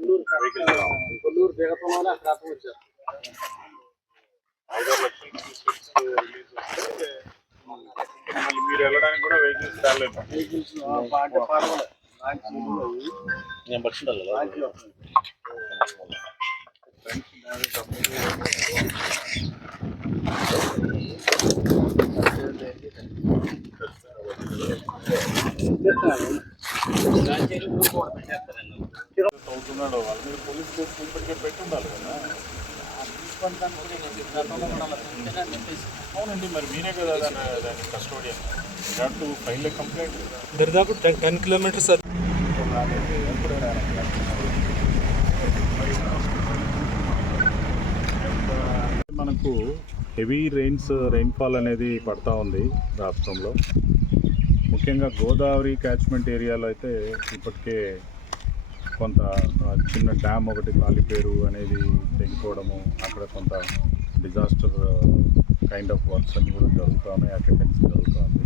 కొల్లూరు దిగతంలోనే అక్కడ వచ్చారు. 5-6 లక్షలు రిలీజ్ వస్తే మళ్ళీ మీరు వెళ్ళడానికి కూడా వెహికల్స్ రాలేదు. వెహికల్స్ అంటే పర్వాలేదు, నేను పట్టిండాలి కదా. అవుతున్నాడు వాళ్ళ మీద పోలీస్ కేసు ఇప్పటికే పెట్టి ఉండాలి కదా. అవునండి, మరి మీరే కదా దాని custodian. Have to file A complaint. దరిదాపు 10 కిలోమీటర్స్. మనకు హెవీ రెయిన్ఫాల్ అనేది పడతా ఉంది రాష్ట్రంలో. ముఖ్యంగా గోదావరి క్యాచ్మెంట్ ఏరియాలో అయితే ఇప్పటికే కొంత చిన్న డ్యామ్ ఒకటి తాలిపేరు అనేది తెగిపోవడము, అక్కడ కొంత డిజాస్టర్ కైండ్ ఆఫ్ వర్క్స్ అన్నీ కూడా జరుగుతూ ఉన్నాయి, అటెండెన్స్ జరుగుతూ ఉంది.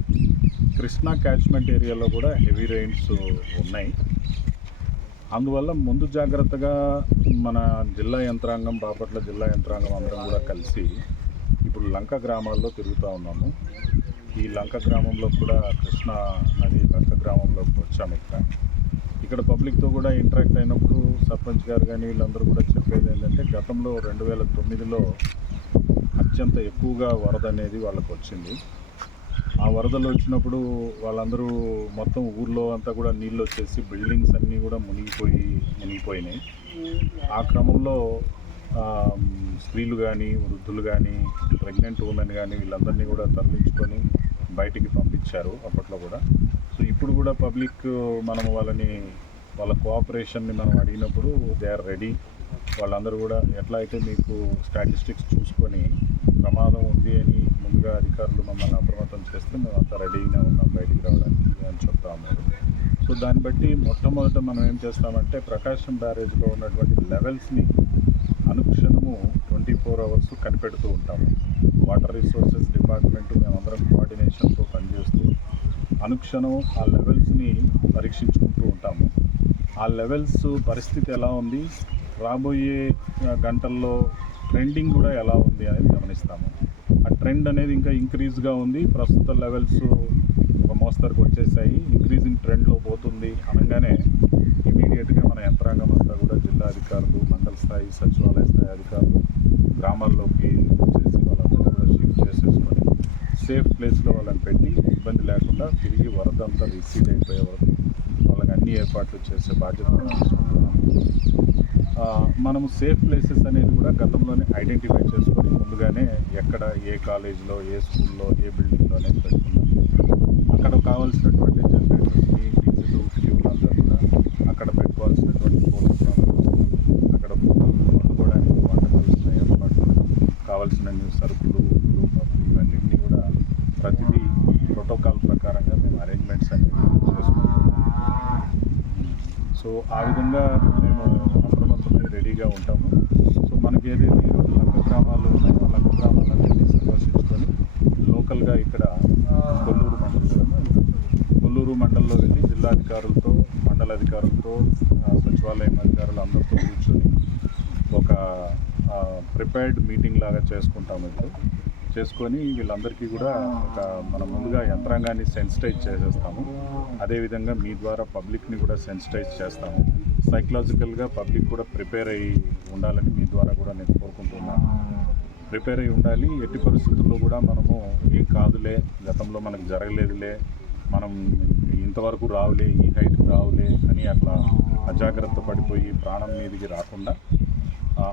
కృష్ణా క్యాచ్మెంట్ ఏరియాలో కూడా హెవీ రెయిన్స్ ఉన్నాయి. అందువల్ల ముందు జాగ్రత్తగా మన జిల్లా యంత్రాంగం, బాపట్ల జిల్లా యంత్రాంగం అందరం కూడా కలిసి ఇప్పుడు లంక గ్రామాల్లో తిరుగుతూ ఉన్నాము. ఈ లంక గ్రామంలో కూడా కృష్ణా నది లంక గ్రామంలోకి వచ్చాము. ఇక్కడ పబ్లిక్తో కూడా ఇంటరాక్ట్ అయినప్పుడు సర్పంచ్ గారు కానీ వీళ్ళందరూ కూడా చెప్పేది ఏంటంటే, గతంలో 2009లో అత్యంత ఎక్కువగా వరద అనేది వాళ్ళకు వచ్చింది. ఆ వరదలు వచ్చినప్పుడు వాళ్ళందరూ మొత్తం ఊర్లో అంతా కూడా నీళ్ళు వచ్చేసి బిల్డింగ్స్ అన్నీ కూడా మునిగిపోయినాయి. ఆ క్రమంలో స్త్రీలు కానీ, వృద్ధులు కానీ, ప్రెగ్నెంట్ ఉమెన్ కానీ వీళ్ళందరినీ కూడా తరలించుకొని బయటికి పంపించారు అప్పట్లో కూడా. సో ఇప్పుడు కూడా పబ్లిక్ మనం వాళ్ళ కోఆపరేషన్ని మనం అడిగినప్పుడు దే ఆర్ రెడీ. వాళ్ళందరూ కూడా ఎట్లా అయితే మీకు స్టాటిస్టిక్స్ చూసుకొని ప్రమాదం ఉంది అని ముందుగా అధికారులు మమ్మల్ని అప్రమత్తం చేస్తే మేము అంతా రెడీగా ఉన్నాం బయటికి రావడానికి అని చెప్తా ఉన్నారు. సో దాన్ని బట్టి మొట్టమొదట మనం ఏం చేస్తామంటే, ప్రకాశం బ్యారేజ్లో ఉన్నటువంటి లెవెల్స్ని అనుక్షణము 24 అవర్స్ కనిపెడుతూ ఉంటాము. వాటర్ రిసోర్సెస్ డిపార్ట్మెంట్ మేమందరం కోఆర్డినేషన్తో పనిచేస్తూ అనుక్షణం ఆ లెవెల్స్ని పరీక్షించుకుంటూ ఉంటాము. ఆ లెవెల్స్ పరిస్థితి ఎలా ఉంది, రాబోయే గంటల్లో ట్రెండింగ్ కూడా ఎలా ఉంది అనేది గమనిస్తాము. ఆ ట్రెండ్ అనేది ఇంకా ఇంక్రీజ్గా ఉంది. ప్రస్తుత లెవెల్స్ ఒక మోస్తరుకు వచ్చేసాయి. ఇంక్రీజింగ్ ట్రెండ్లో పోతుంది అనగానే ఇమీడియట్గా మన యంత్రాంగం అంతా కూడా జిల్లా అధికారులు, మండల స్థాయి, సచివాలయ స్థాయి అధికారులు గ్రామాల్లోకి వచ్చేసి వాళ్ళందరూ కూడా షిఫ్ట్ చేసేసుకొని సేఫ్ ప్లేస్లో వాళ్ళని పెట్టి ఇబ్బంది లేకుండా తిరిగి వరద అంతా రిసీడ్ అయిపోయే వరకు వాళ్ళకి అన్ని ఏర్పాట్లు చేసే బాధ్యత మనము సేఫ్ ప్లేసెస్ అనేది కూడా గతంలోనే ఐడెంటిఫై చేసుకొని ముందుగానే ఎక్కడ, ఏ కాలేజీలో, ఏ స్కూల్లో, ఏ బిల్డింగ్లో అనేది పెట్టుకున్నాం. అక్కడ కావాల్సినటువంటి జనరేటర్స్ని, డీజిల్, ఫ్యూల్ అంతా కూడా అక్కడ పెట్టుకోవాల్సినటువంటి పోలీసులు, అక్కడ వండుకోవడానికి వంట చేసిన ఏర్పాట్లు, కావాల్సిన సరుకులు, ఇవన్నింటినీ కూడా ప్రతిదీ ప్రోటోకాల్ ప్రకారంగా మేము అరేంజ్మెంట్స్ అనేవి చేసుకుంటాం. సో ఆ విధంగా మేము అప్రమత్తమై రెడీగా ఉంటాము. సో మనకి ఏదైతే ఈరోజు లంక గ్రామాలు ఉన్నాయో ఆ లంక గ్రామాలన్నింటినీ సందర్శించుకొని లోకల్గా ఇక్కడ కొల్లూరు మండలంలో వెళ్ళి జిల్లాధికారులతో, మండల అధికారులతో, సచివాలయం అధికారులు అందరితో కూర్చొని ఒక ప్రిపేర్డ్ మీటింగ్ లాగా చేసుకుంటాము. ఇప్పుడు చేసుకొని వీళ్ళందరికీ కూడా మనం ముందుగా యంత్రాంగాన్ని సెన్సిటైజ్ చేసేస్తాము. అదేవిధంగా మీ ద్వారా పబ్లిక్ని కూడా సెన్సిటైజ్ చేస్తాము. సైకలాజికల్గా పబ్లిక్ కూడా ప్రిపేర్ అయ్యి ఉండాలని మీ ద్వారా కూడా నేను కోరుకుంటున్నాను. ప్రిపేర్ అయ్యి ఉండాలి. ఎట్టి పరిస్థితుల్లో కూడా మనము ఏం కాదులే, గతంలో మనకు జరగలేదులే, మనం ఇంతవరకు రావులే, ఈ హైట్కి రావులే అని అట్లా అజాగ్రత్త పడిపోయి ప్రాణం మీదికి రాకుండా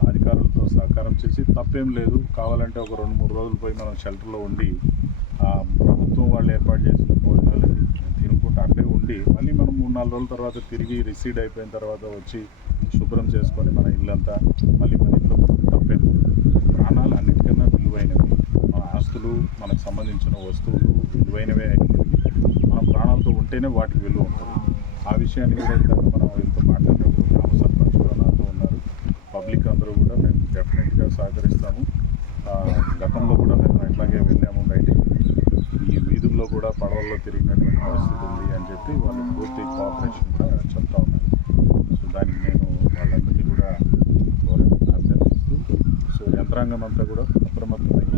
అధికారులతో సహకారం చేసి, తప్పేం లేదు, కావాలంటే ఒక 2-3 రోజులు పోయి మనం షెల్టర్లో ఉండి ప్రభుత్వం వాళ్ళు ఏర్పాటు చేసిన భోజనాలు తినుకుంటూ అక్కడే ఉండి మళ్ళీ మనం 3-4 రోజుల తర్వాత తిరిగి రిసీడ్ అయిపోయిన తర్వాత వచ్చి శుభ్రం చేసుకొని మన ఇల్లంతా మళ్ళీ మన ఇంట్లో తప్పేది. ప్రాణాలు అన్నిటికన్నా విలువైనవి. మన ఆస్తులు, మనకు సంబంధించిన వస్తువులు విలువైనవే అయినప్పటికీ మనం ప్రాణాలతో ఉంటేనే వాటికి విలువ ఉంటుంది. ఆ విషయాన్ని కూడా ఇందాక మనం వీళ్ళతో మాట్లాడినప్పుడు గ్రామ సర్పంచ్ కూడా నాతో ఉన్నారు. పబ్లిక్ అందరూ కూడా మేము డెఫినెట్గా సహకరిస్తాము. గతంలో కూడా మేము అట్లాగే వెళ్ళాము బయటికి. ఈ వీధుల్లో కూడా పడవల్లో తిరిగినటువంటి పరిస్థితి ఉంది అని చెప్పి వాళ్ళు పూర్తి కోఆపరేషన్ కూడా చెప్తా ఉన్నారు. సో దానికి నేను వాళ్ళందరినీ యంత్రాంగం అంతా కూడా అప్రమత్తమై